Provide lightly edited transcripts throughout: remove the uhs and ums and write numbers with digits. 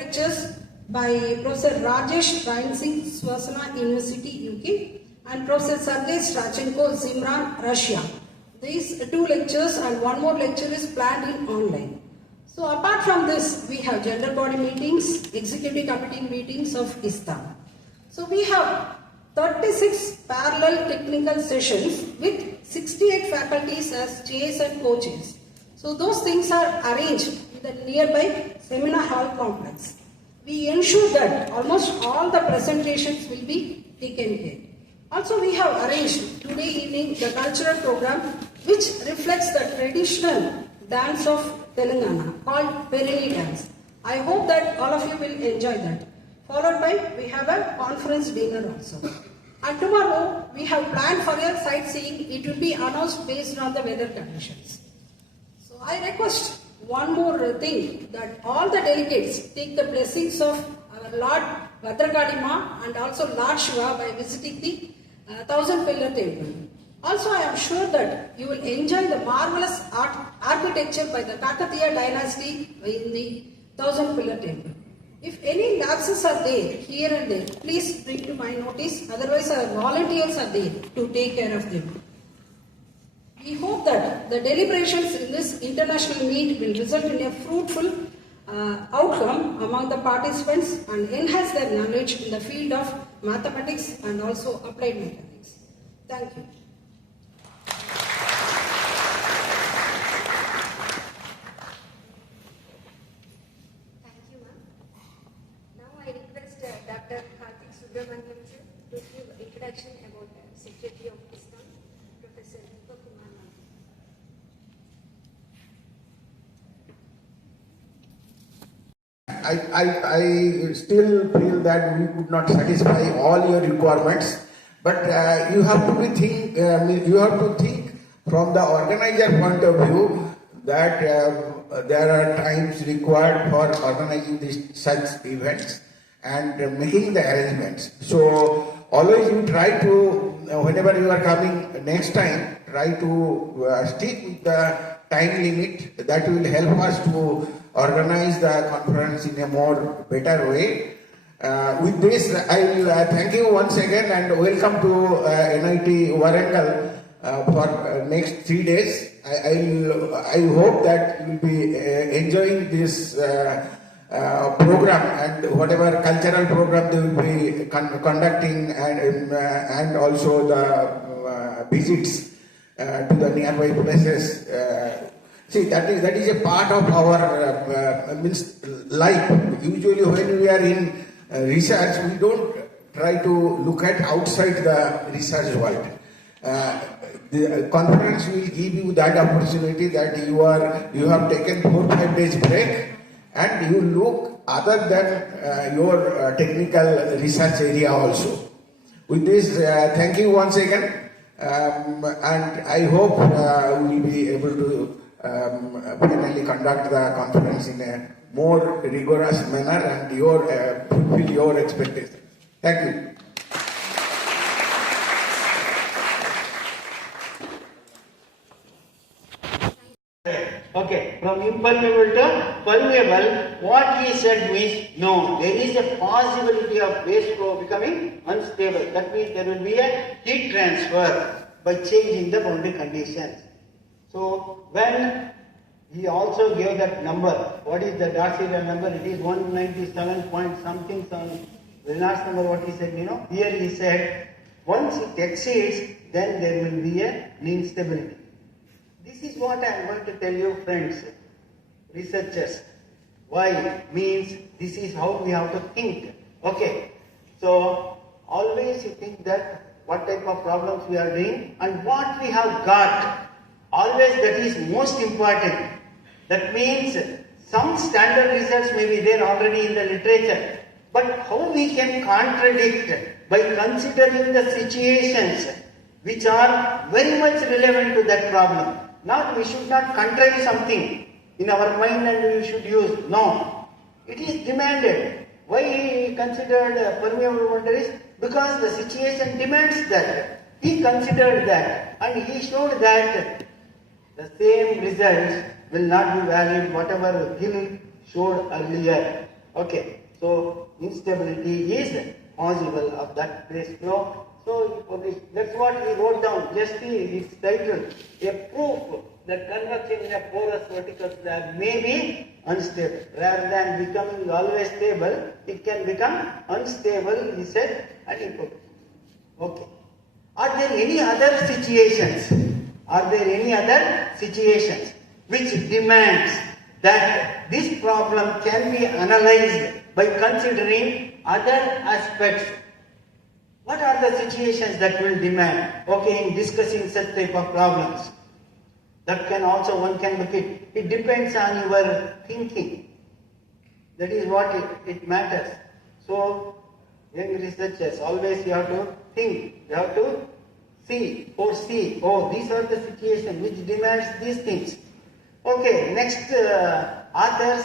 Lectures by Professor Rajesh Rain Singh, Swasana University, UK, and Professor Sergei Strachenko, Zimran, Russia. These two lectures and one more lecture is planned in online. So apart from this, we have gender body meetings, executive committee meetings of ISTAM. So we have 36 parallel technical sessions with 68 faculties as chairs and co-chairs. So those things are arranged in the nearby seminar hall complex. We ensure that almost all the presentations will be taken care. Also, we have arranged today evening the cultural program which reflects the traditional dance of Telangana called Perini dance. I hope that all of you will enjoy that. Followed by, we have a conference dinner also. And tomorrow, we have planned for a sightseeing. It will be announced based on the weather conditions. So I request one more thing, that all the delegates take the blessings of our Lord Bhadragadima and also Lord Shiva by visiting the Thousand Pillar Temple. Also, I am sure that you will enjoy the marvelous architecture by the Kakatiya dynasty in the Thousand Pillar Temple. If any lapses are there, here and there, please bring to my notice. Otherwise, our volunteers are there to take care of them. We hope that the deliberations in this international meet will result in a fruitful outcome among the participants and enhance their knowledge in the field of mathematics and also applied mechanics. Thank you. Thank you, ma'am. Now I request Dr. Karthik Subramaniam sir to give introduction about Secretary of ISTAM, Professor Deepak Kumar ma'am. I still feel that we could not satisfy all your requirements, but you have to think from the organizer point of view that there are times required for organizing such events and making the arrangements. So always you try to, whenever you are coming next time, try to stick with the time limit. That will help us to organize the conference in a more better way. With this, I will thank you once again and welcome to NIT Warangal for next 3 days. I hope that you will be enjoying this program and whatever cultural program they will be conducting and also the visits to the nearby places. See, that is a part of our life. Usually when we are in research, we don't try to look at outside the research world. The conference will give you that opportunity that you have taken 4-5 days break and you look other than your technical research area also. With this, thank you once again, and I hope we will be able to finally conduct the conference in a more rigorous manner and fulfill your expectations. Thank you. Okay, from impermeable to permeable, what he said means, no, there is a possibility of base flow becoming unstable. That means there will be a heat transfer by changing the boundary conditions. So, when he also gave that number, what is the Darcy-Ray number? It is 197 point something, Reynolds number, what he said, here he said, once it exceeds, then there will be an instability. This is what I am going to tell you, friends, researchers. Why? Means this is how we have to think. Okay. So, always you think that what type of problems we are doing and what we have got. Always that is most important. That means some standard results may be there already in the literature. But how we can contradict by considering the situations which are very much relevant to that problem. Not, we should not contrive something in our mind and we should use. No. It is demanded. Why he considered permeable boundaries? Because the situation demands that. He considered that and he showed that the same results will not be valid whatever Hill showed earlier. Okay, so instability is possible of that base flow. So he published. That's what he wrote down. Just see its title: a proof that convection in a porous vertical slab may be unstable. Rather than becoming always stable, it can become unstable, he said, and he published. Okay. Are there any other situations? Are there any other situations which demands that this problem can be analyzed by considering other aspects? What are the situations that will demand, okay, in discussing such type of problems? That can also, one can look at. It depends on your thinking. That is what it matters. So, young researchers, always you have to think, you have to foresee, oh, these are the situations which demands these things. Okay, next authors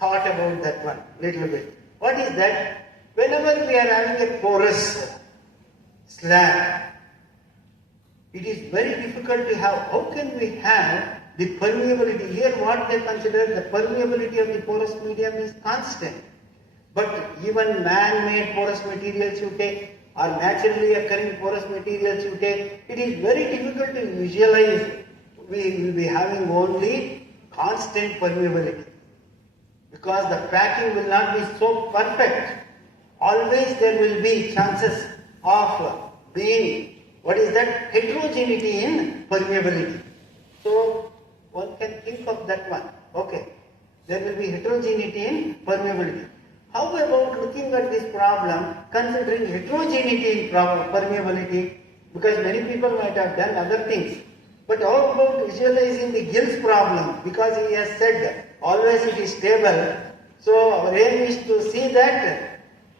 thought about that one little bit. What is that? Whenever we are having a porous slab, it is very difficult to have. How can we have the permeability? Here what they consider the permeability of the porous medium is constant. But even man-made porous materials you take, or naturally occurring porous materials you take, it is very difficult to visualize. We will be having only constant permeability. Because the packing will not be so perfect. Always there will be chances of being, what is that? Heterogeneity in permeability. So, one can think of that one. Okay. There will be heterogeneity in permeability. How about looking at this problem, considering heterogeneity in permeability? Because many people might have done other things. But how about visualizing the Gill's problem? Because he has said always it is stable. So our aim is to see that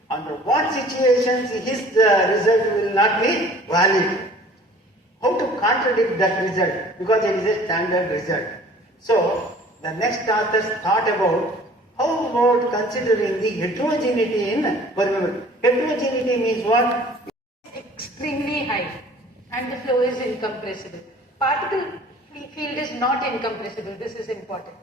under what situations his result will not be valid. How to contradict that result? Because it is a standard result. So the next authors thought about how about considering the heterogeneity in permeability. Heterogeneity means what? Extremely high and the flow is incompressible. Particle field is not incompressible. This is important.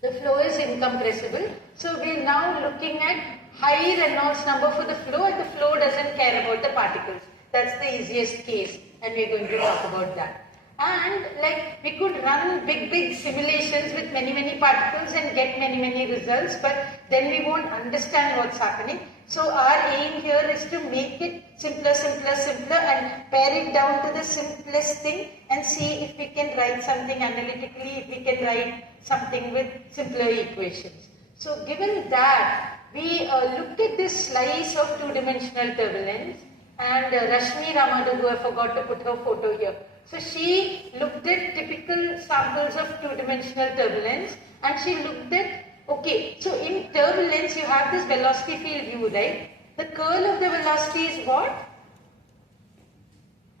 The flow is incompressible. So we are now looking at high Reynolds number for the flow, and the flow doesn't care about the particles. That's the easiest case, and we are going to talk about that. And like we could run big simulations with many particles and get many results, but then we won't understand what's happening. So our aim here is to make it simpler and pare it down to the simplest thing and see if we can write something analytically, if we can write something with simpler equations. So given that, we looked at this slice of two-dimensional turbulence, and Rashmi Ramadogu, I forgot to put her photo here. So she looked at typical samples of two-dimensional turbulence, and she looked at, okay, so in turbulence you have this velocity field u, right? The curl of the velocity is what?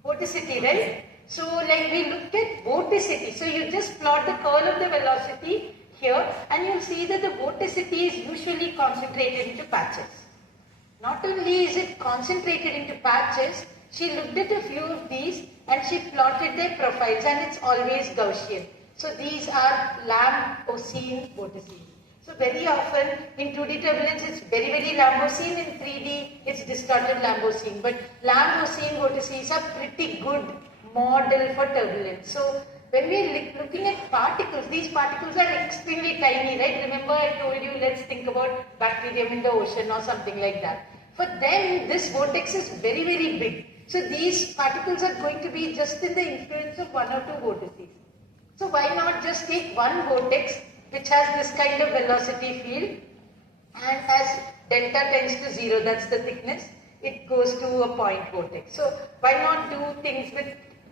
Vorticity, right? So like we looked at vorticity. So you just plot the curl of the velocity here, and you'll see that the vorticity is usually concentrated into patches. Not only is it concentrated into patches, she looked at a few of these and she plotted their profiles, and it's always Gaussian. So these are Lambosine vortices. So very often in 2D turbulence it's very Lambosine, in 3D it's distorted Lambosine. But Lambosine vortices are pretty good model for turbulence. So when we are looking at particles, these particles are extremely tiny, right? Remember I told you, let's think about bacterium in the ocean or something like that. For them, this vortex is very big. So these particles are going to be just in the influence of one or two vortices. So why not just take one vortex which has this kind of velocity field and as delta tends to 0, that's the thickness, it goes to a point vortex. So why not do things with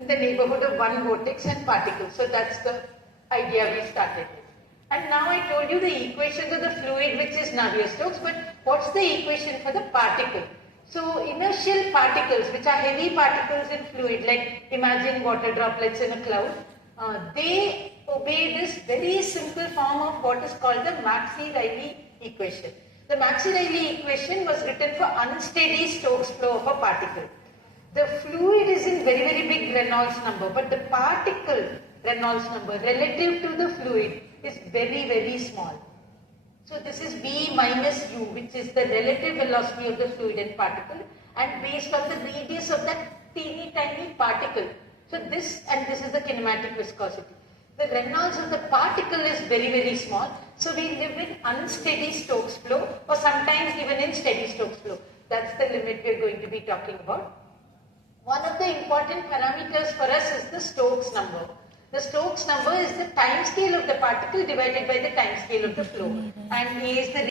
the neighborhood of one vortex and particle? So that's the idea we started with. And now I told you the equation of the fluid, which is Navier-Stokes, but what's the equation for the particle? So inertial particles, which are heavy particles in fluid, like imagine water droplets in a cloud, they obey this very simple form of what is called the Maxey-Riley equation. The Maxey-Riley equation was written for unsteady Stokes flow of a particle. The fluid is in very big Reynolds number, but the particle Reynolds number relative to the fluid is very small. So this is V minus U, which is the relative velocity of the fluid and particle, and based on the radius of that teeny tiny particle. So this is the kinematic viscosity. The Reynolds of the particle is very, very small. So we live in unsteady Stokes flow, or sometimes even in steady Stokes flow. That's the limit we are going to be talking about. One of the important parameters for us is the Stokes number. The Stokes number is the time scale of the particle divided by the time scale of the flow, and A is the